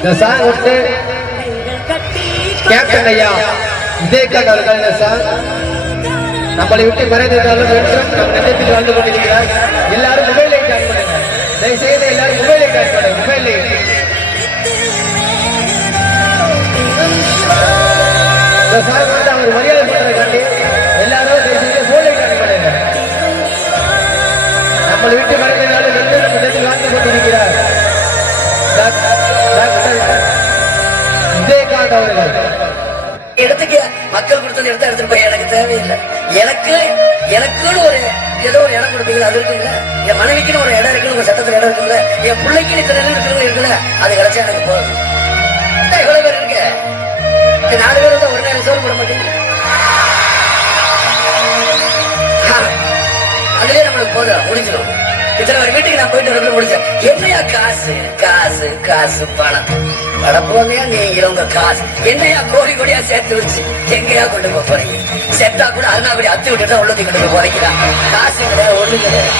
இந்த சாங் வந்து கேப்டன் ஐயா விஜயகாந்த் அவர்கள் இந்த சாங் நம்மளை விட்டு மறைந்திருந்தாலும் என்றும் நம் நிலையத்தில் வந்து கொண்டிருக்கிறார். எல்லாரும் மொபைலை ஜாயின் பண்ணுங்க. தயவுசெய்து எல்லாரும் மொபைலை ஜாயின் பண்ணுங்க. மொபைலை இந்த சாங் வந்து அவர் மரியாதை பண்றதுக்காண்டி எல்லாரும் தயவுசெய்து மொபைலை ஜாயின் பண்ணுங்க. நம்மளை விட்டு மறைந்திருந்தாலும் என்றும் நம் நிலையத்தில் வாழ்ந்து கொண்டிருக்கிறார் விஜயகாந்த் அவர்கள். இடத்துக்கு மக்கள் கொடுத்தது இடத்த எடுத்துட்டு போய் எனக்கு தேவையில்லை. எனக்குன்னு ஒரு ஏதோ ஒரு இடம் கொடுப்பீங்களா? அது இருக்குல்ல. என் மனைவிக்குன்னு ஒரு இடம் இருக்குன்னு, ஒரு சட்டத்துல இடம் இருக்குல்ல. என் பிள்ளைக்கு இத்தனை இடம் இருக்குல்ல. அது கிடைச்சா எனக்கு போதும். எவ்வளவு பேர் இருக்கு? 4 பேர் வந்து ஒரு நேரம் சோறு போட மாட்டீங்க. அதுலயே நம்மளுக்கு போதும், முடிஞ்சிடும். இத்தனை ஒரு வீட்டுக்கு நான் போயிட்டு வரணும் முடிச்சேன். என்னையா காசு காசு காசு பணம் படப்போதையா நீங்க உங்க காசு என்னையா கோடி கோடியா சேர்த்து வச்சு எங்கயா கொண்டு போக போறீங்க? செத்தா கூட அருணா கூட அத்தி விட்டு தான் உள்ளதை கொண்டு போய் போறீங்களா? காசு கிடையாது, ஒண்ணு கிடையாது.